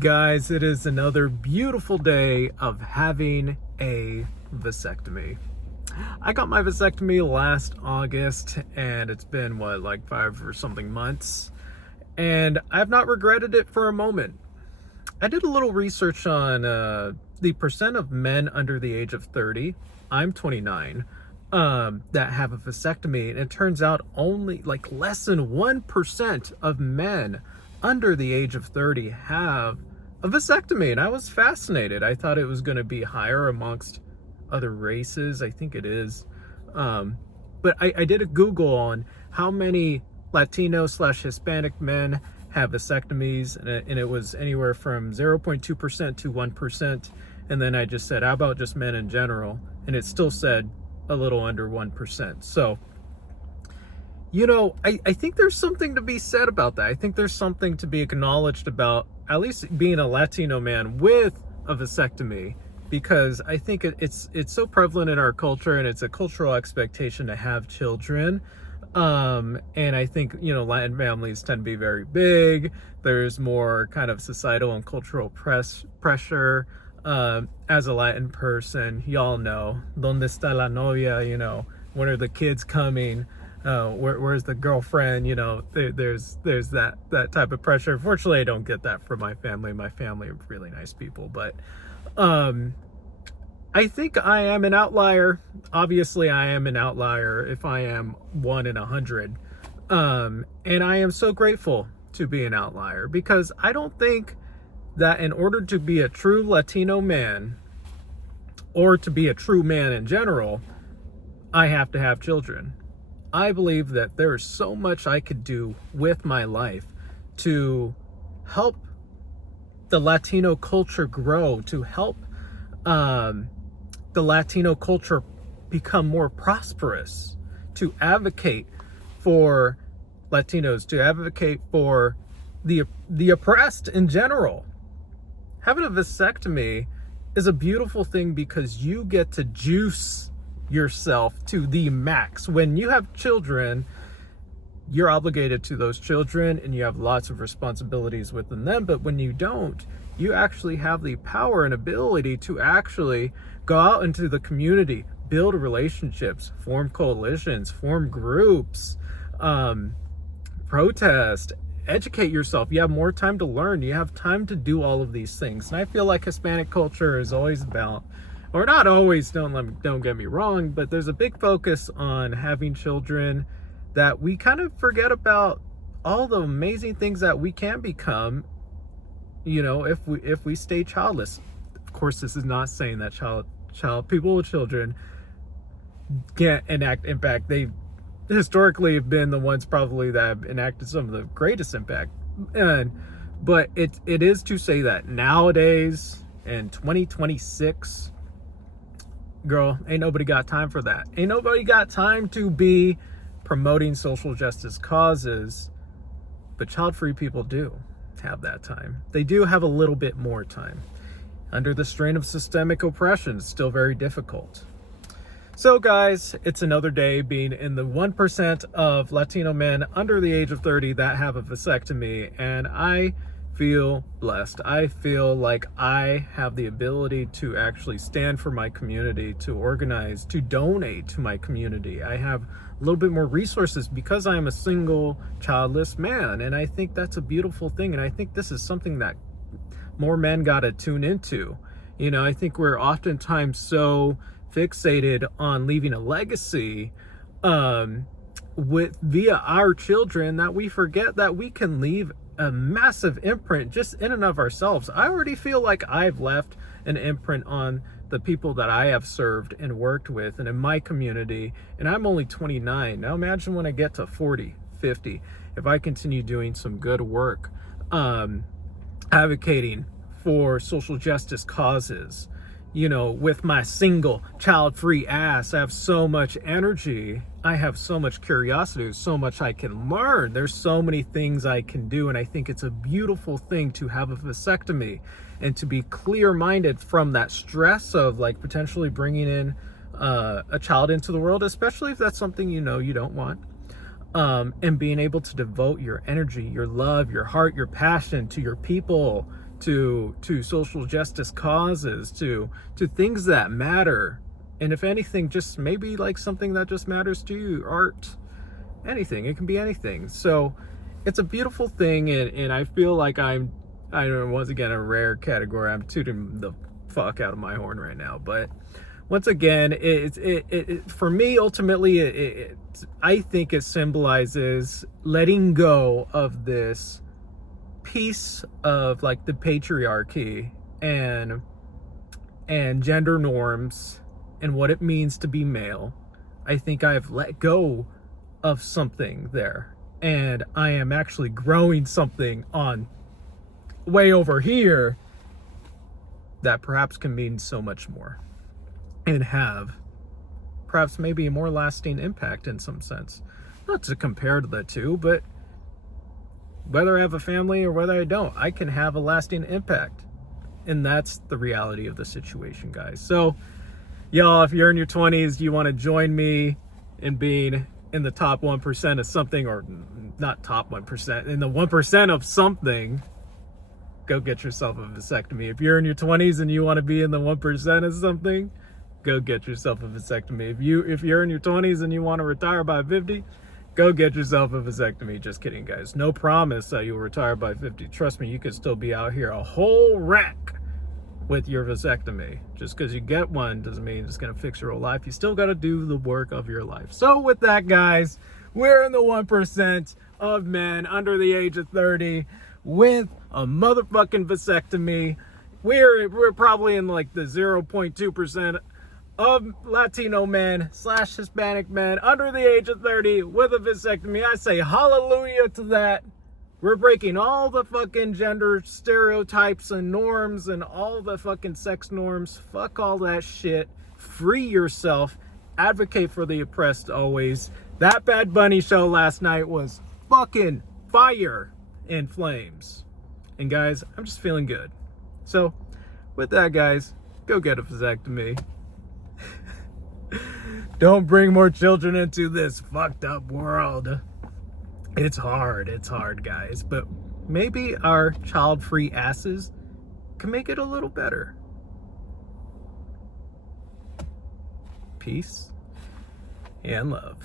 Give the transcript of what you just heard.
Guys, it is another beautiful day of having a vasectomy. I got my vasectomy last August, and it's been, like 5 or something months, and I've not regretted it for a moment. I did a little research on the percent of men under the age of 30, I'm 29, that have a vasectomy, and it turns out only like less than 1% of men under the age of 30 have a vasectomy, and I was fascinated. I thought it was going to be higher amongst other races. I think it is. But I did a Google on how many Latino/Hispanic men have vasectomies, and it was anywhere from 0.2% to 1%. And then I just said, how about just men in general? And it still said a little under 1%. So, I think there's something to be said about that. I think there's something to be acknowledged about at least being a Latino man with a vasectomy, because I think it's so prevalent in our culture, and it's a cultural expectation to have children. And I think, Latin families tend to be very big. There's more kind of societal and cultural pressure. As a Latin person, y'all know, ¿Dónde está la novia? When are the kids coming? Where's the girlfriend? There's that type of pressure. Fortunately, I don't get that from my family. My family are really nice people, but I think I am an outlier. Obviously, I am an outlier if I am 1 in 100. And I am so grateful to be an outlier, because I don't think that in order to be a true Latino man, or to be a true man in general, I have to have children. I believe that there is so much I could do with my life to help the Latino culture grow, to help the Latino culture become more prosperous, to advocate for Latinos, to advocate for the oppressed in general. Having a vasectomy is a beautiful thing, because you get to juice yourself to the max. When you have children, you're obligated to those children, and you have lots of responsibilities within them. But when you don't, you actually have the power and ability to actually go out into the community, build relationships, form coalitions, form groups, protest, educate yourself. You have more time to learn. You have time to do all of these things. And I feel like Hispanic culture is always about, or not always, don't get me wrong, but there's a big focus on having children, that we kind of forget about all the amazing things that we can become, if we stay childless. Of course, this is not saying that people with children can't enact impact. They historically have been the ones probably that have enacted some of the greatest impact. But it is to say that nowadays in 2026, girl, ain't nobody got time for that. Ain't nobody got time to be promoting social justice causes. But child-free people do have that time. They do have a little bit more time. Under the strain of systemic oppression, it's still very difficult. So guys, it's another day being in the 1% of Latino men under the age of 30 that have a vasectomy, and I feel blessed. I feel like I have the ability to actually stand for my community, to organize, to donate to my community. I have a little bit more resources because I am a single childless man, and I think that's a beautiful thing. And I think this is something that more men got to tune into. I think we're oftentimes so fixated on leaving a legacy via our children that we forget that we can leave a massive imprint just in and of ourselves. I already feel like I've left an imprint on the people that I have served and worked with and in my community, and I'm only 29. Now imagine when I get to 40, 50, if I continue doing some good work, advocating for social justice causes, with my single child-free ass. I have so much energy. I have so much curiosity. There's so much I can learn. There's so many things I can do. And I think it's a beautiful thing to have a vasectomy and to be clear-minded from that stress of potentially bringing in a child into the world, especially if that's something you don't want. And being able to devote your energy, your love, your heart, your passion to your people, to social justice causes, to things that matter. And if anything, just maybe like something that just matters to you, art, anything. It can be anything. So it's a beautiful thing, and I feel like I don't know, once again, a rare category. I'm tooting the fuck out of my horn right now, but once again, it for me, ultimately, I think it symbolizes letting go of this piece of like the patriarchy and gender norms and what it means to be male. I think I've let go of something there, and I am actually growing something on way over here that perhaps can mean so much more and have perhaps maybe a more lasting impact in some sense. Not to compare to the two, but whether I have a family or whether I don't, I can have a lasting impact. And that's the reality of the situation, guys. So y'all, if you're in your 20s, you want to join me in being in the top 1% of something, or not top 1%, in the 1% of something, go get yourself a vasectomy. If you're in your 20s and you want to be in the 1% of something, go get yourself a vasectomy. If you're in your 20s and you want to retire by 50, go get yourself a vasectomy. Just kidding, guys. No promise that you'll retire by 50. Trust me, you could still be out here a whole wreck with your vasectomy. Just because you get one doesn't mean it's going to fix your whole life. You still got to do the work of your life. So with that, guys, we're in the 1% of men under the age of 30 with a motherfucking vasectomy. We're probably in like the 0.2% of Latino men / Hispanic men under the age of 30 with a vasectomy. I say hallelujah to that. We're breaking all the fucking gender stereotypes and norms and all the fucking sex norms. Fuck all that shit. Free yourself. Advocate for the oppressed always. That Bad Bunny show last night was fucking fire and flames. And guys, I'm just feeling good. So with that, guys, go get a vasectomy. Don't bring more children into this fucked up world. It's hard, guys. But maybe our child-free asses can make it a little better. Peace and love.